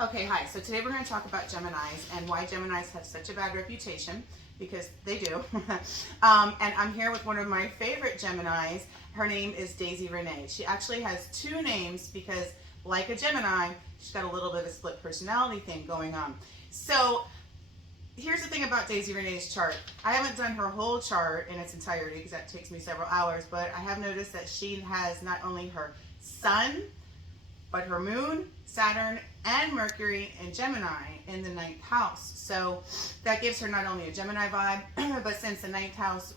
Okay, hi. So today we're going to talk about Geminis and why Geminis have such a bad reputation, because they do. And I'm here with one of my favorite Geminis. Her name is Daisy Renee. She actually has two names because, like a Gemini, she's got a little bit of a split personality thing going on. So here's the thing about Daisy Renee's chart. I haven't done her whole chart in its entirety because that takes me several hours, but I have noticed that she has not only her sun, but her moon, Saturn, and Mercury in Gemini in the ninth house. So that gives her not only a Gemini vibe, but since the ninth house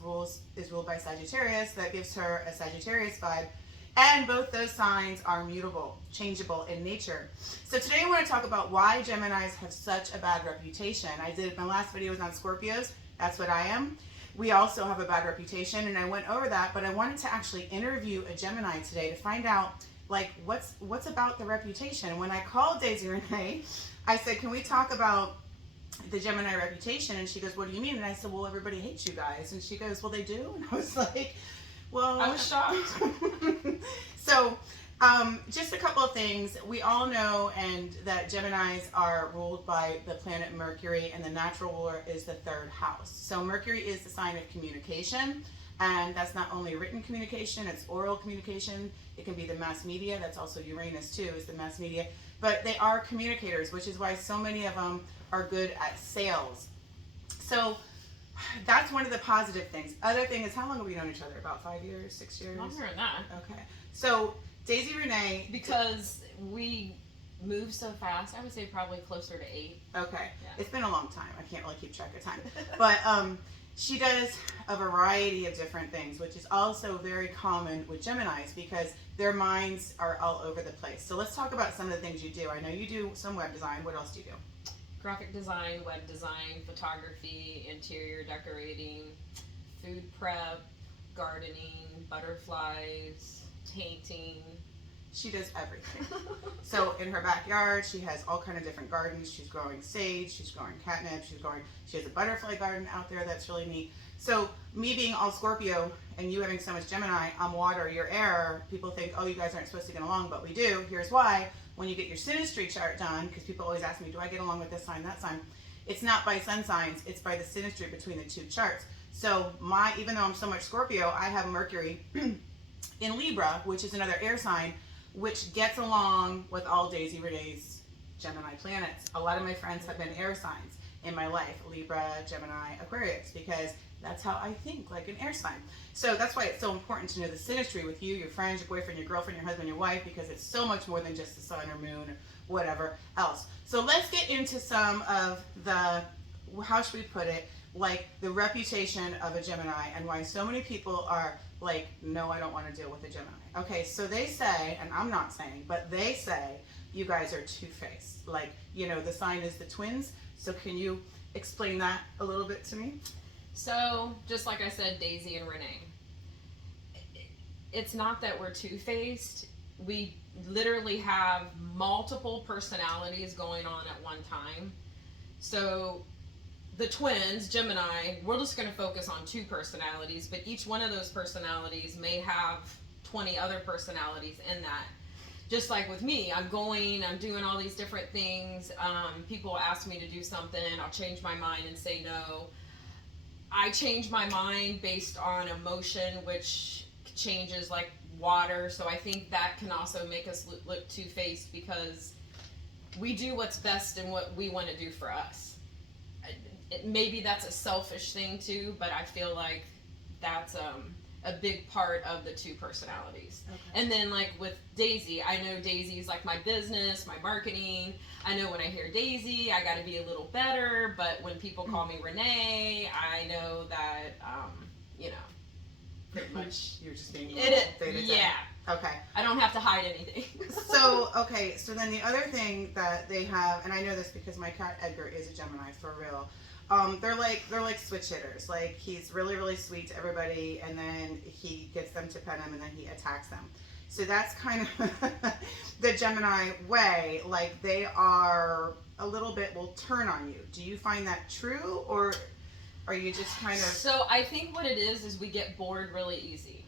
is ruled by Sagittarius, that gives her a Sagittarius vibe. And both those signs are mutable, changeable in nature. So today I want to talk about why Geminis have such a bad reputation. My last video was on Scorpios. That's what I am. We also have a bad reputation, and I went over that, but I wanted to actually interview a Gemini today to find out what's about the reputation. When I called Daisy Renee, I said, can we talk about the Gemini reputation? And she goes, what do you mean? And I said, well, everybody hates you guys. And she goes, well, they do? And I was like, well, I was shocked. So just a couple of things. We all know that Geminis are ruled by the planet Mercury, and the natural ruler is the third house. So Mercury is the sign of communication, and that's not only written communication, it's oral communication. It can be the mass media. That's also Uranus too, is the mass media. But they are communicators, which is why so many of them are good at sales. So that's one of the positive things. Other thing is, how long have we known each other? About 5 years, 6 years? Longer than that. Okay. So Daisy Renee. Because we move so fast, I would say probably closer to 8. Okay. Yeah. It's been a long time. I can't really keep track of time. But she does a variety of different things, which is also very common with Geminis because their minds are all over the place. So let's talk about some of the things you do. I know you do some web design. What else do you do? Graphic design, web design, photography, interior decorating, food prep, gardening, butterflies, painting. She does everything. So in her backyard, she has all kind of different gardens. She's growing sage, she's growing catnip, she has a butterfly garden out there that's really neat. So me being all Scorpio and you having so much Gemini, I'm water, you're air, people think, oh, you guys aren't supposed to get along, but we do. Here's why. When you get your synastry chart done, because people always ask me, do I get along with this sign, that sign? It's not by sun signs, it's by the synastry between the two charts. So even though I'm so much Scorpio, I have Mercury in Libra, which is another air sign, which gets along with all Daisy Renee's Gemini planets. A lot of my friends have been air signs in my life, Libra, Gemini, Aquarius, because that's how I think, like an air sign. So that's why it's so important to know the synastry with you, your friends, your boyfriend, your girlfriend, your husband, your wife, because it's so much more than just the sun or moon or whatever else. So let's get into some of the, how should we put it, like the reputation of a Gemini and why so many people are like, no, I don't want to deal with a Gemini. Okay, so they say, and I'm not saying, but they say you guys are two-faced. Like, the sign is the twins. So can you explain that a little bit to me? So, just like I said, Daisy and Renee. It's not that we're two-faced. We literally have multiple personalities going on at one time. So, the twins, Gemini, we're just going to focus on 2 personalities, but each one of those personalities may have 20 other personalities in that. Just like with me, I'm doing all these different things. People ask me to do something, I'll change my mind and say no. I change my mind based on emotion, which changes like water. So I think that can also make us look two-faced because we do what's best and what we want to do for us. Maybe that's a selfish thing too, but I feel like that's a big part of the 2 personalities. Okay. And then like with Daisy, I know Daisy's like my business, my marketing. I know when I hear Daisy, I got to be a little better, but when people call me Renee, I know that, pretty much. You're just being yeah. Okay. I don't have to hide anything. So then the other thing that they have, and I know this because my cat Edgar is a Gemini for real. They're like switch hitters. Like he's really, really sweet to everybody, and then he gets them to pet him, and then he attacks them. So that's kind of the Gemini way. Like they are a little bit will turn on you. Do you find that true, or are you just kind of? So I think what it is we get bored really easy.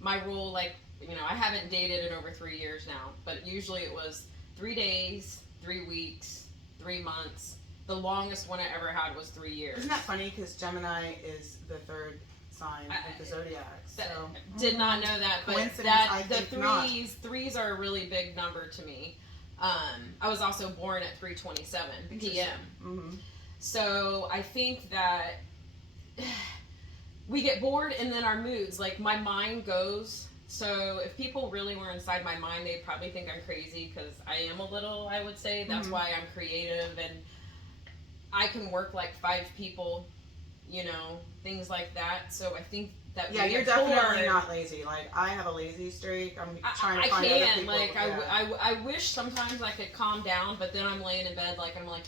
My rule, I haven't dated in over 3 years now, but usually it was 3 days, 3 weeks, 3 months. The longest one I ever had was 3 years. Isn't that funny? Because Gemini is the third sign of the zodiac. So did not know that, but threes are a really big number to me. I was also born at 3:27 p.m. Mm-hmm. So I think that we get bored, and then our moods, like my mind goes. So if people really were inside my mind, they'd probably think I'm crazy, because I am a little, I would say. That's why I'm creative, and I can work like 5 people, you know, things like that. So I think that you're definitely not lazy. Like, I have a lazy streak. I'm trying to find other people. Like, I wish sometimes I could calm down, but then I'm laying in bed, like, I'm like,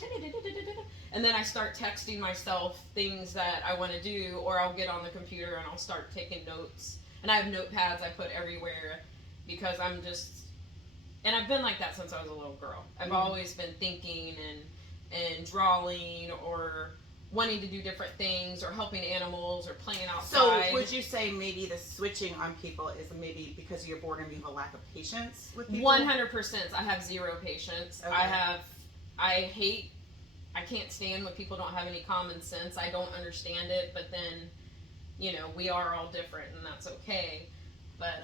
and then I start texting myself things that I want to do, or I'll get on the computer and I'll start taking notes. And I have notepads I put everywhere, because I'm just, and I've been like that since I was a little girl. I've always been thinking and drawing, or wanting to do different things, or helping animals, or playing outside. So would you say maybe the switching on people is maybe because of your boredom, you have a lack of patience with people? 100%. I have 0 patience. Okay. I can't stand when people don't have any common sense. I don't understand it, but then, you know, we are all different, and that's okay. But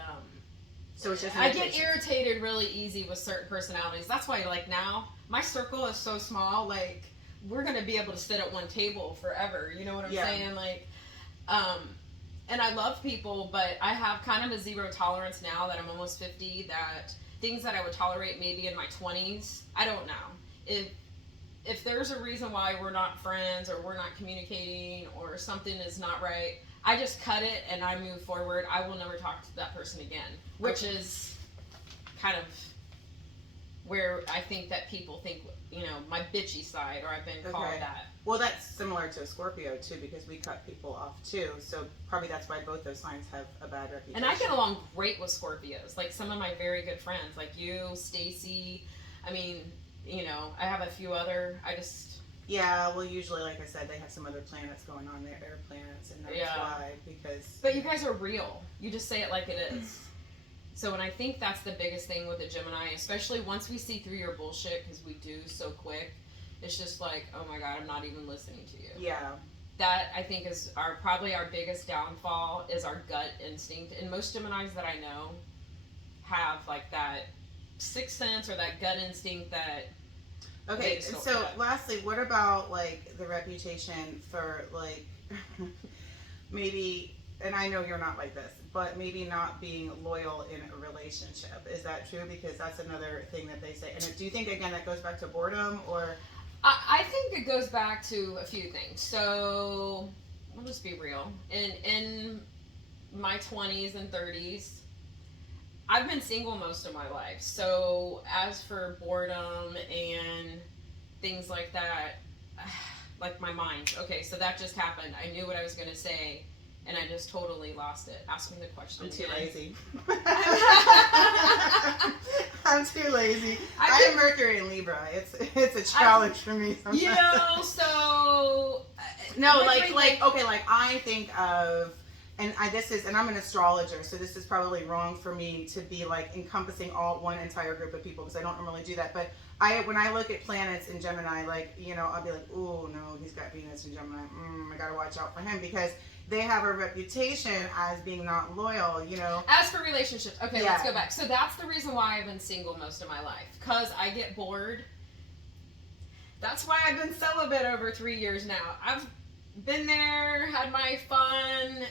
so it's just I get irritated really easy with certain personalities. That's why, like, now my circle is so small. Like, we're gonna be able to sit at one table forever. You know what I'm saying? Like, and I love people, but I have kind of a 0 tolerance now that I'm almost 50. That things that I would tolerate maybe in my 20s, I don't know. If there's a reason why we're not friends, or we're not communicating, or something is not right, I just cut it and I move forward. I will never talk to that person again, which is kind of where I think that people think, you know, my bitchy side, or I've been called that. Well, that's similar to a Scorpio too, because we cut people off too. So probably that's why both those signs have a bad reputation. And I get along great with Scorpios. Like, some of my very good friends, like you, Stacy. I mean, you know, I have a few other. Yeah, well, usually, like I said, they have some other planets going on there, air planets, and that's why, because... But you guys are real. You just say it like it is. So, and I think that's the biggest thing with the Gemini, especially once we see through your bullshit, because we do so quick, it's just like, oh my God, I'm not even listening to you. Yeah. That, I think, is probably our biggest downfall, is our gut instinct. And most Geminis that I know have, like, that sixth sense, or that gut instinct that... Okay, so lastly, what about, like, the reputation for, like, maybe, and I know you're not like this, but maybe not being loyal in a relationship? Is that true? Because that's another thing that they say. And do you think, again, that goes back to boredom, or? I think it goes back to a few things. So, I'll just be real. In my 20s and 30s, I've been single most of my life. So, as for boredom and things like that, like my mind. Okay, so that just happened. I knew what I was going to say, and I just totally lost it. Ask me the question I'm too again. lazy. I'm too lazy. I have Mercury in Libra. It's a challenge for me sometimes. You know, so... No, like I think of... And I'm an astrologer, so this is probably wrong for me to be like encompassing one entire group of people, because I don't normally do that. But when I look at planets in Gemini, like, you know, I'll be like, oh no, he's got Venus in Gemini. I gotta watch out for him, because they have a reputation as being not loyal, you know. As for relationships, okay, let's go back. So that's the reason why I've been single most of my life, because I get bored. That's why I've been celibate over 3 years now. I've been there, had my fun.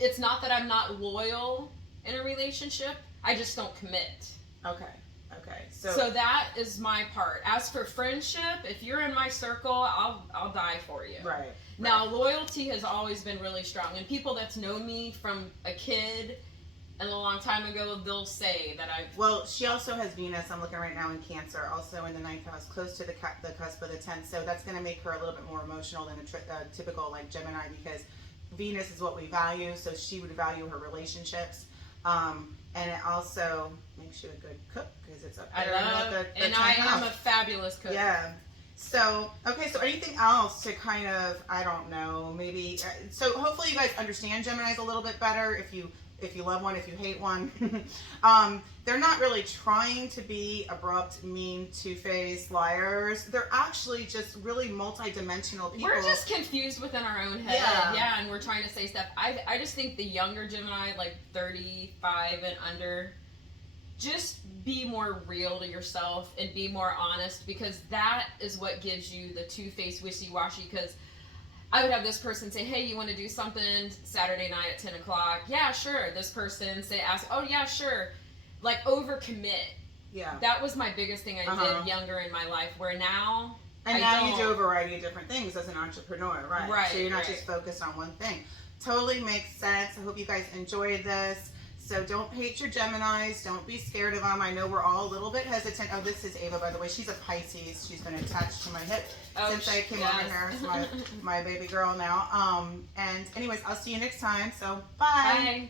It's not that I'm not loyal in a relationship. I just don't commit. Okay. So that is my part. As for friendship, if you're in my circle, I'll die for you. Right. Now, loyalty has always been really strong, and people that's known me from a kid and a long time ago, they'll say that I've... Well, she also has Venus, I'm looking right now, in Cancer, also in the 9th house, close to the cusp of the 10th, so that's going to make her a little bit more emotional than a typical, like, Gemini, because Venus is what we value, so she would value her relationships, and it also makes you a good cook, because it's up there. I am a fabulous cook. Yeah. So, okay, so anything else to kind of, I don't know, maybe, so hopefully you guys understand Geminis a little bit better if you if you love one, if you hate one. They're not really trying to be abrupt, mean, two-faced liars. They're actually just really multi-dimensional people. We're just confused within our own head. Yeah, and we're trying to say stuff. I just think the younger Gemini, like 35 and under, just be more real to yourself and be more honest, because that is what gives you the two-faced, wishy-washy. Because I would have this person say, hey, you want to do something Saturday night at 10 o'clock? Yeah, sure. This person ask, oh, yeah, sure. Like, overcommit. Yeah. That was my biggest thing I did younger in my life, where now And now you do a variety of different things as an entrepreneur, right? Right. So you're not just focused on one thing. Totally makes sense. I hope you guys enjoyed this. So don't hate your Geminis. Don't be scared of them. I know we're all a little bit hesitant. Oh, this is Ava, by the way. She's a Pisces. She's been attached to my hip since I came over here. It's my baby girl now. And anyways, I'll see you next time. So bye. Bye.